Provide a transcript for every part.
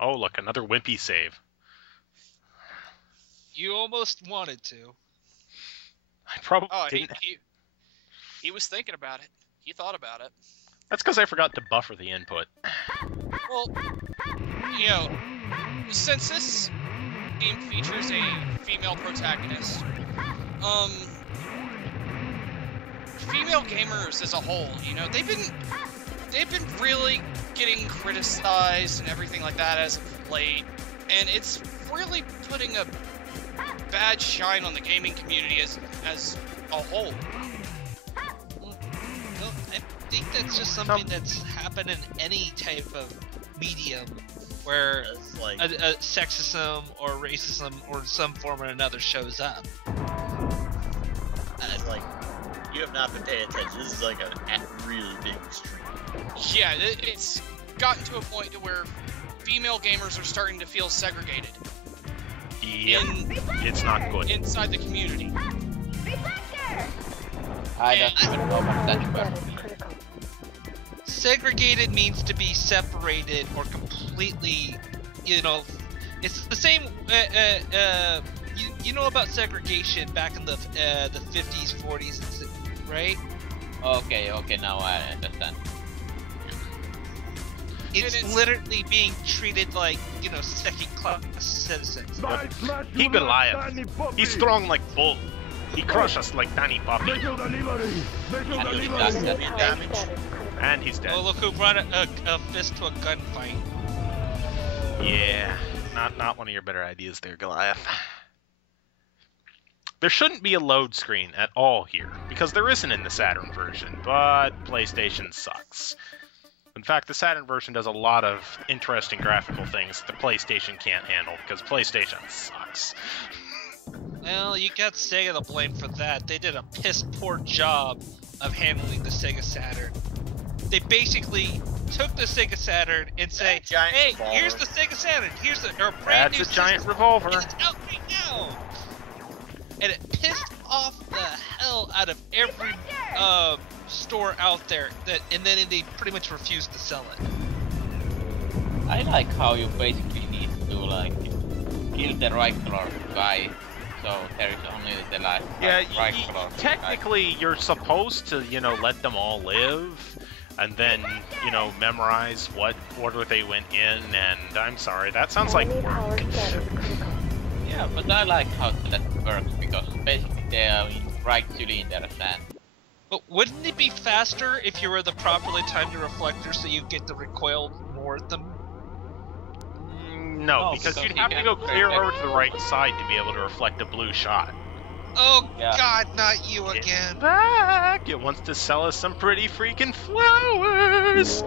Oh, look, another wimpy save. You almost wanted to. I probably Oh, didn't. he was thinking about it. He thought about it. That's because I forgot to buffer the input. Well, you know, since this game features a female protagonist, female gamers as a whole, you know, they've been really getting criticized and everything like that as of late, and it's really putting a bad shine on the gaming community as a whole. Well, I think that's just something that's happened in any type of medium where like a sexism or racism or some form or another shows up. it's like you have not been paying attention. This is like a really big extreme. Yeah, it's gotten to a point to where female gamers are starting to feel segregated. Yep. It's not good. Inside the community. I don't even know what that word. Segregated means to be separated or completely, you know, it's the same, you know about segregation back in the 50s, 40s, right? Okay, now I understand. It's literally being treated like, you know, second-class citizens. He Goliath. He's strong like bull. He crush us like Danny Poppy. And he's dead. Oh, look who brought a fist to a gunfight. Yeah, not one of your better ideas there, Goliath. There shouldn't be a load screen at all here, because there isn't in the Saturn version, but PlayStation sucks. In fact, the Saturn version does a lot of interesting graphical things that the PlayStation can't handle, because PlayStation sucks. Well, you got Sega to blame for that. They did a piss-poor job of handling the Sega Saturn. They basically took the Sega Saturn and say, "Hey, here's the Sega Saturn. Here's a brand new That's a giant system, revolver. and it's out right now." And it pissed off the hell out of every store out there. And then they pretty much refused to sell it. I like how you basically need to like kill the right color guy, so there is only the last right color. Technically, you're supposed to, you know, let them all live, and then, you know, memorize what order they went in. And I'm sorry, that sounds like work. Yeah, but I like how that works because basically they are in right cylinders and. But wouldn't it be faster if you were the properly timed reflector so you get to recoil more at them? No, because you'd have to go clear over to the right side to be able to reflect a blue shot. Oh God, not you again! It's back! It wants to sell us some pretty freaking flowers!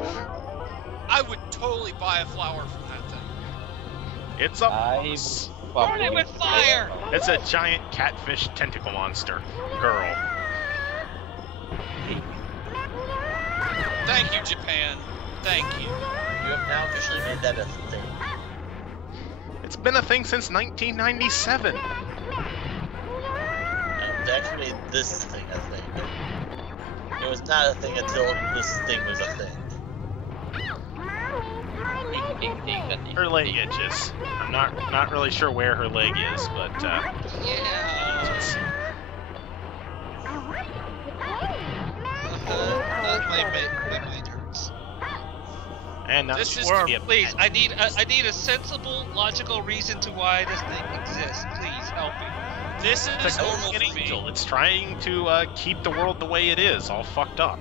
I would totally buy a flower from that thing. It's a burn it with fire! It's a giant catfish tentacle monster. Girl. Thank you, Japan. Thank you. You have now officially made that a thing. It's been a thing since 1997. And actually, this thing a thing. It was not a thing until this thing was a thing. Her leg itches. I'm not really sure where her leg is, but yeah. My mind hurts. And now This is please, I need a sensible, logical reason to why this thing exists. Please help me. This is normal an for me. angel. It's trying to keep the world the way it is, all fucked up.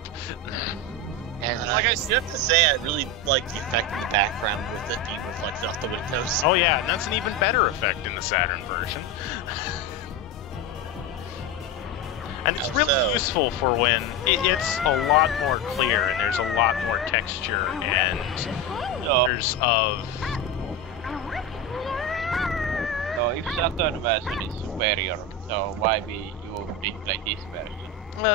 And like I have to say, I really like the effect in the background with it being reflected off the windows. Oh yeah, and that's an even better effect in the Saturn version. And it's really useful for when it's a lot more clear and there's a lot more texture and there's of... So if Saturn version is superior, so why you play this version?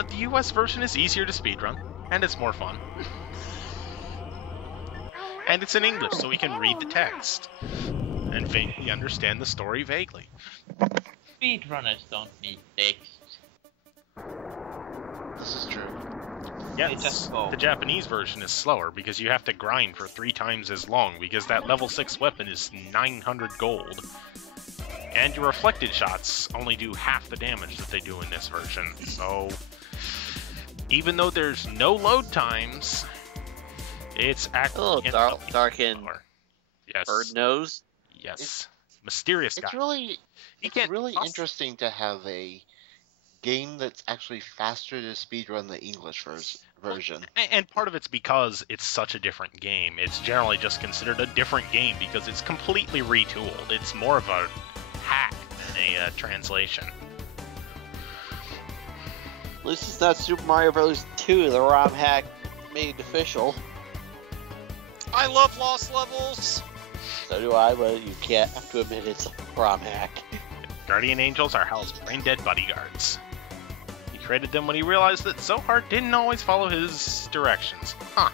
The US version is easier to speedrun, and it's more fun. And it's in English, so we can read the text and vaguely understand the story vaguely. Speedrunners don't need text. This is true. Yeah, It's just slow. the Japanese version is slower because you have to grind for 3 times as long because that level 6 weapon is 900 gold. And your reflected shots only do half the damage that they do in this version. So, even though there's no load times, it's actually dark and yes. bird nose. Yes, mysterious guy. It's really interesting to have a game that's actually faster to speedrun the English version. And part of it's because it's such a different game. It's generally just considered a different game because it's completely retooled. It's more of a hack than a translation. At least it's not Super Mario Bros. 2, the ROM hack made official. I love Lost Levels. So do I, but you can't have to admit it's a ROM hack. Guardian Angels are Hal's brain-dead bodyguards. He created them when he realized that Zohar didn't always follow his directions. Huh.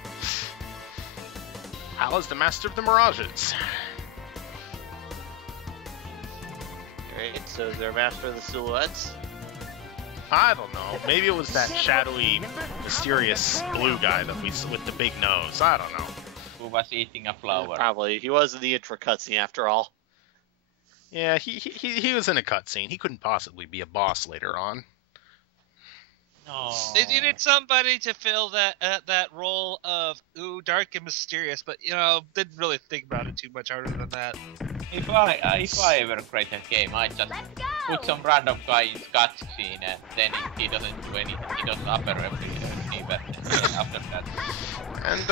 Hal is the master of the Mirages. Great, so is there a master of the silhouettes? I don't know. Maybe it was that shadowy, mysterious blue guy that with the big nose. I don't know. Who was eating a flower? Probably. He was in the intro cutscene after all. Yeah, he was in a cutscene. He couldn't possibly be a boss later on. No. They needed somebody to fill that role of dark and mysterious, but didn't really think about it too much harder than that. If I ever create a game, I just put some random guy in cutscene and then he doesn't do anything. He doesn't upper even after that. And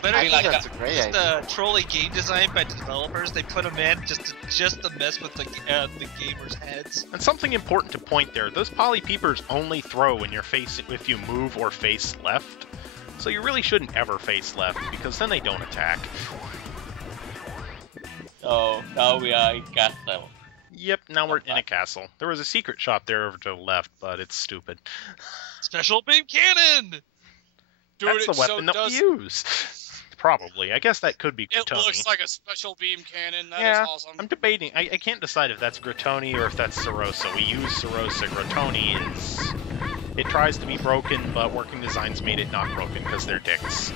better like that's a great just idea. a trolly game design by developers. They put them in just to mess with the gamers' heads. And something important to point there: those poly peepers only throw when you're if you move or face left. So you really shouldn't ever face left because then they don't attack. So now we are in castle. Yep, now we're in a castle. There was a secret shop there over to the left, but it's stupid. Special beam cannon. Dude, That's the weapon that we use. Probably. I guess that could be It Gratoni. looks like a special beam cannon. That Yeah, is awesome. I'm debating. I can't decide if that's Gratoni or if that's Sarosa. We use Sarosa. Gratoni is... It tries to be broken, but working designs made it not broken because they're dicks.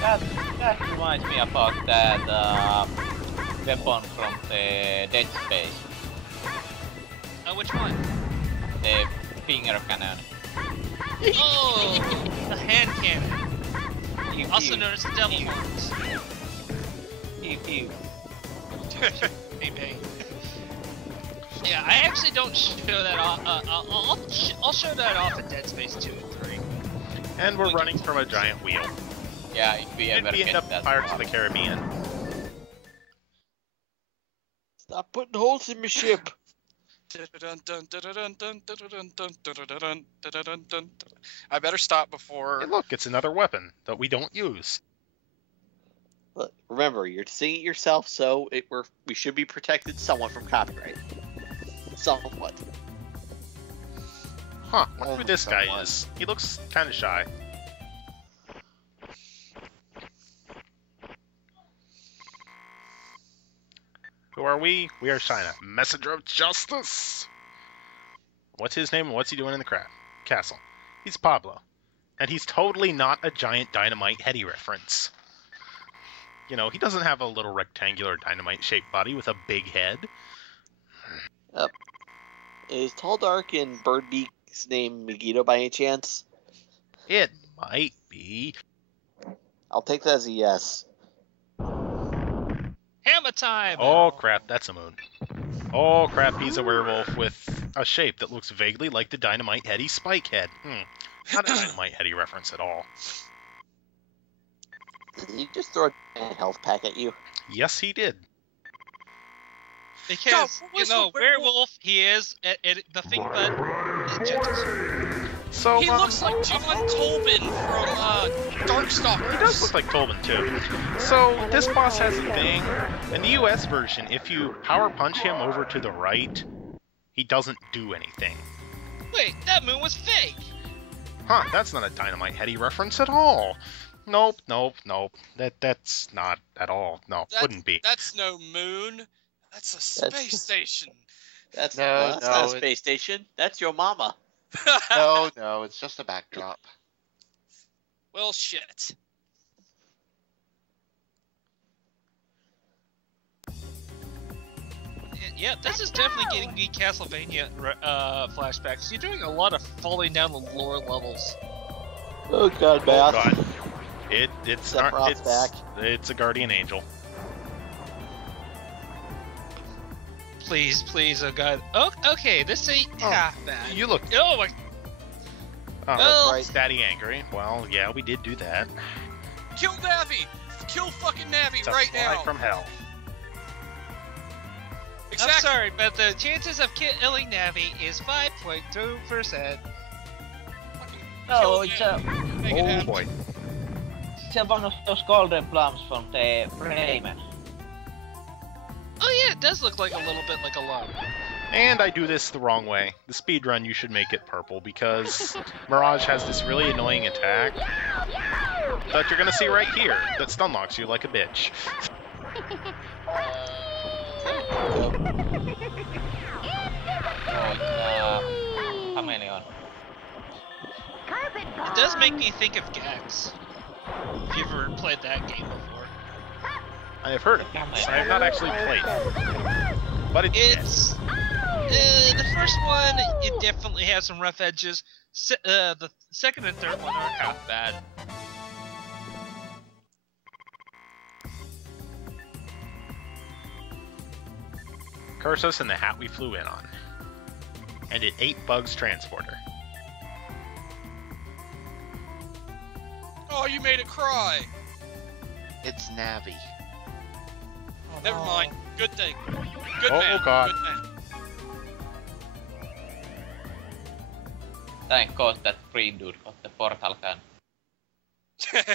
That reminds me about that weapon from the Dead Space. Which one? The finger cannon. Oh, the hand cannon. Also known as the devil horns. Bang. Yeah, I actually don't show that off. I'll show that off in Dead Space 2 and 3. And we're running from a giant wheel. Yeah, if we ever Did we end get up that Pirates far. of the Caribbean? Stop putting holes in my ship. I better stop before. Hey, look, it's another weapon that we don't use. Look, remember, you're singing it yourself, so we should be protected somewhat from copyright. Somewhat. Huh, wonder who Only this guy somewhat. is. He looks kind of shy. Who are we? We are China. Messenger of Justice! What's his name and what's he doing in the castle? He's Pablo. And he's totally not a giant dynamite heady reference. You know, he doesn't have a little rectangular dynamite-shaped body with a big head. Yep. Is Tall Dark and Birdbeak's name Megiddo by any chance? It might be. I'll take that as a yes. Hammer time! Oh crap, that's a moon. Oh crap, he's a werewolf with a shape that looks vaguely like the Dynamite Heady Spike Head. Not a Dynamite Heady reference at all. Did he just throw a health pack at you? Yes, he did. Because, what was the werewolf, he is nothing but gentle. So, He looks like John Tobin from Darkstalkers. He does look like Tobin, too. So, this boss has a thing. In the US version, if you power punch him over to the right, he doesn't do anything. Wait, that moon was fake! Huh, that's not a Dynamite Heady reference at all. Nope. That's not at all. No, wouldn't be. That's no moon. That's a space station. That's No, not a space station. That's your mama. No, it's just a backdrop. Well, shit. Yeah, this is definitely getting me Castlevania flashbacks. You're doing a lot of falling down the lower levels. Oh god, Oh Bath. god. It's Sephiroth's back. It's a guardian angel. Please, please, oh god. Oh, okay, this ain't half bad. You look. Oh my. Oh, Well- right. Daddy angry. Well, yeah, we did do that. Kill Navi! Kill fucking Navi It's a right fly now! from hell. Exactly. I'm sorry, but the chances of killing Navi is 5.2%. No, Kill it's Navi. Make it Oh happen. boy. it's one of those golden plums from the Rayman. Oh yeah, it does look like a little bit like a lung. And I do this the wrong way. The speedrun, you should make it purple because Mirage has this really annoying attack that you're gonna see right here that stun locks you like a bitch. Chameleon. It does make me think of Gax. If you've ever played that game before. I have heard of it. I have not actually played it. But It's the first one. It definitely has some rough edges. The second and third one aren't half bad. curse us in the hat we flew in on. And it ate Bug's transporter. Oh, you made it cry. It's Navi. Never mind. Good thing. Good Oh, man. God. Good Thank God that green dude got the portal gun. man.